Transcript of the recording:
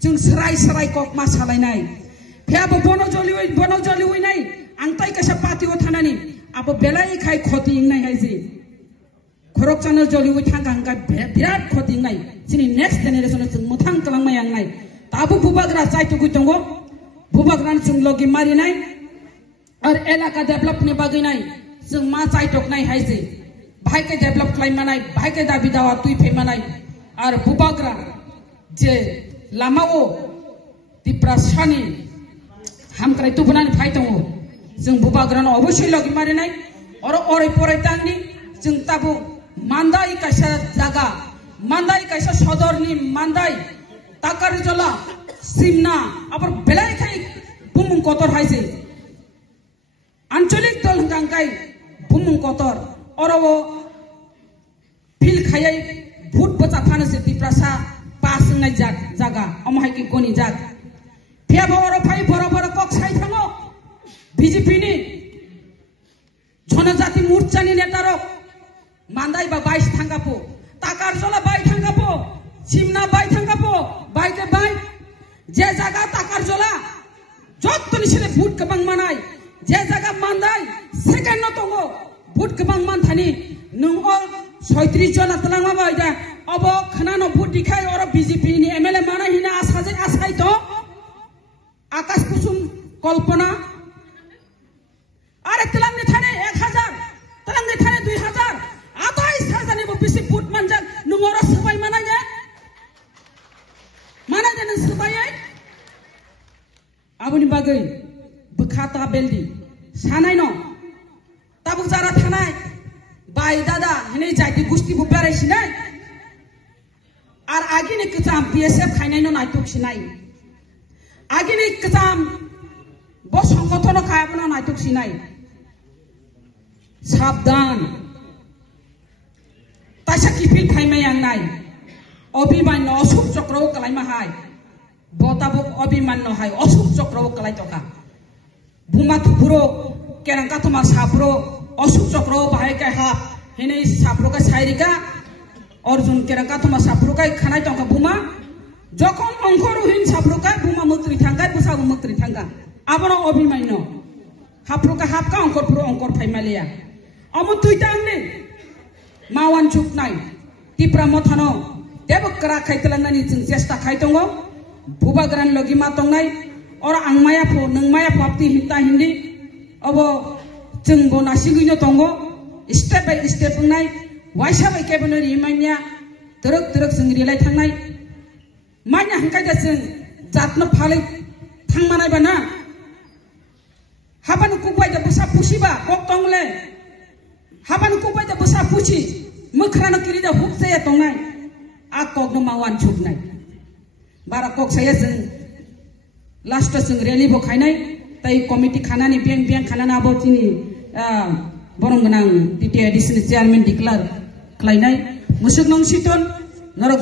जों सराय सराय कक मा सालायनाय फेयाबो बनो जलिवै नाय आंताय कैसा पातिओ थानानि आबो बेलाय खाय खतिं नाय हायजे खरक जानो जलिवै थांगा बिराद खतिं नाय जोंनि नेक्स्ट जेनेरेशन जों मोथां खालामनाय आंनाय ताबो बुबाग्रा जायतो गुतंगो बुबाग्रान जों लगे मारिनाय और एलाका डेभलप ने बागै नाय जों मा जायतक नाय हायजे भाई के डेभलप खालामनाय भाई के दाबि दावा तुइ फेमानाय और बुबाग्रा जे लामाओ दिप्रासानि हामक्राय तुबनानै फाय दङ जों बुबाग्रानो अबश्य लगे मारिनाय और ओरै परायतांनि जों ताबो मान्दाय कैसा जागा मान्दाय कैसा सदरनि मान्दाय ताकारजला सिमना आबर बेलाय खाय बुमुं कतर हायजे आंचलिक दल गांगाय बुमुं कतर अरबो फिल खायै भूत बचा थानो से दिप्रासा पासनाय जागा अमहाय कि गनि जाग फेयाबो अर फाय बराबर कक साइ थाङो बीजेपी नि जनजाति मोर्चानि नेतारक मान्दाय बा बाइस थांगापो ताकारजला बाय थांगापो सिमना बाय थांगापो बाय के बाय जे जागा ताकारजला जत्तनि सिले भूत गोबां मानाय जे जागा मान्दाय सेकेन्ड न दङ भूत गोबां मान थानि नों अ 36 जना तलांगा बायदा अब खनानो भूत दिखाय और बीजेपी नि एमएलए माना हिना आसाजे आसाय तो आकाश कुसुम कल्पना अरे तलांगनि थाने 1000 तलांगनि थाने 2000 28,000 नि बेसे भूत मानजान नों और सबाय मानाय नों सबाय आबुनि बागै बखाता बेलदि सानाय न ताबुक जारा थानाय बाय दादा हनै जायति गुस्ति बु बेरायसिनाय आर आगिनि कजाम बीएसएफ खायनाय न नायतोकसिनाय आगिनि कजाम ब संगठन खायाबनो नायतोकसिनाय साबधान तासा किफिल खायमाय आंनाय अभिमान न अशोक चक्रव कलायमा हाय बताबो अभिमान न हाय अशोक चक्रव कलाय तका बुमा थुपुरो केरांका तमा साप्रो अशोक चक्रव बाहाय काय हा हेनै साप्रो का सायरिका अर्जुन केरांका तमा साप्रो काय खानाय तका बुमा जखन अंकरहिन साप्रो काय बुमा मक्रि थांगाय बुसाबो मक्रि थांगा आबनो अभिमान न हाप्रो का हापका अंकर फाइमालिया अमु तुइता आंनि मावान चुकनाय तिप्रा मथानो देबो करा खायतलांनानि जों चेष्टा खायतंगो बुबाग्रान लगी मा तंनाय और आंमाया फो नंमाया फाप्ति हिता हिंदी अब जों बो नासिगैनो दंगो स्टेप बाय स्टेप नाय वाइसा बाय केबनो रिमाइनिया दरक जों रिलाय थांनाय माइना हंकायदा जों जातनो फालै थांमानाय बाना हाबानु कुबायदा बसा पुसिबा कक तंगले हाबानु कुबायदा बसा पुसि मोखरानो किरिदा हुक जाया तंनाय आ ककनो मावान छुकनाय बारा कक साया जों लास्ट जों रेली बखायनाय ताई कमिटी खानानि बें खानाना आबो तिनि बरं गोनां डिटी एडिशनल चेयारमेन डिक्लेयार खालायनाय मुसुक नं सिटन नरक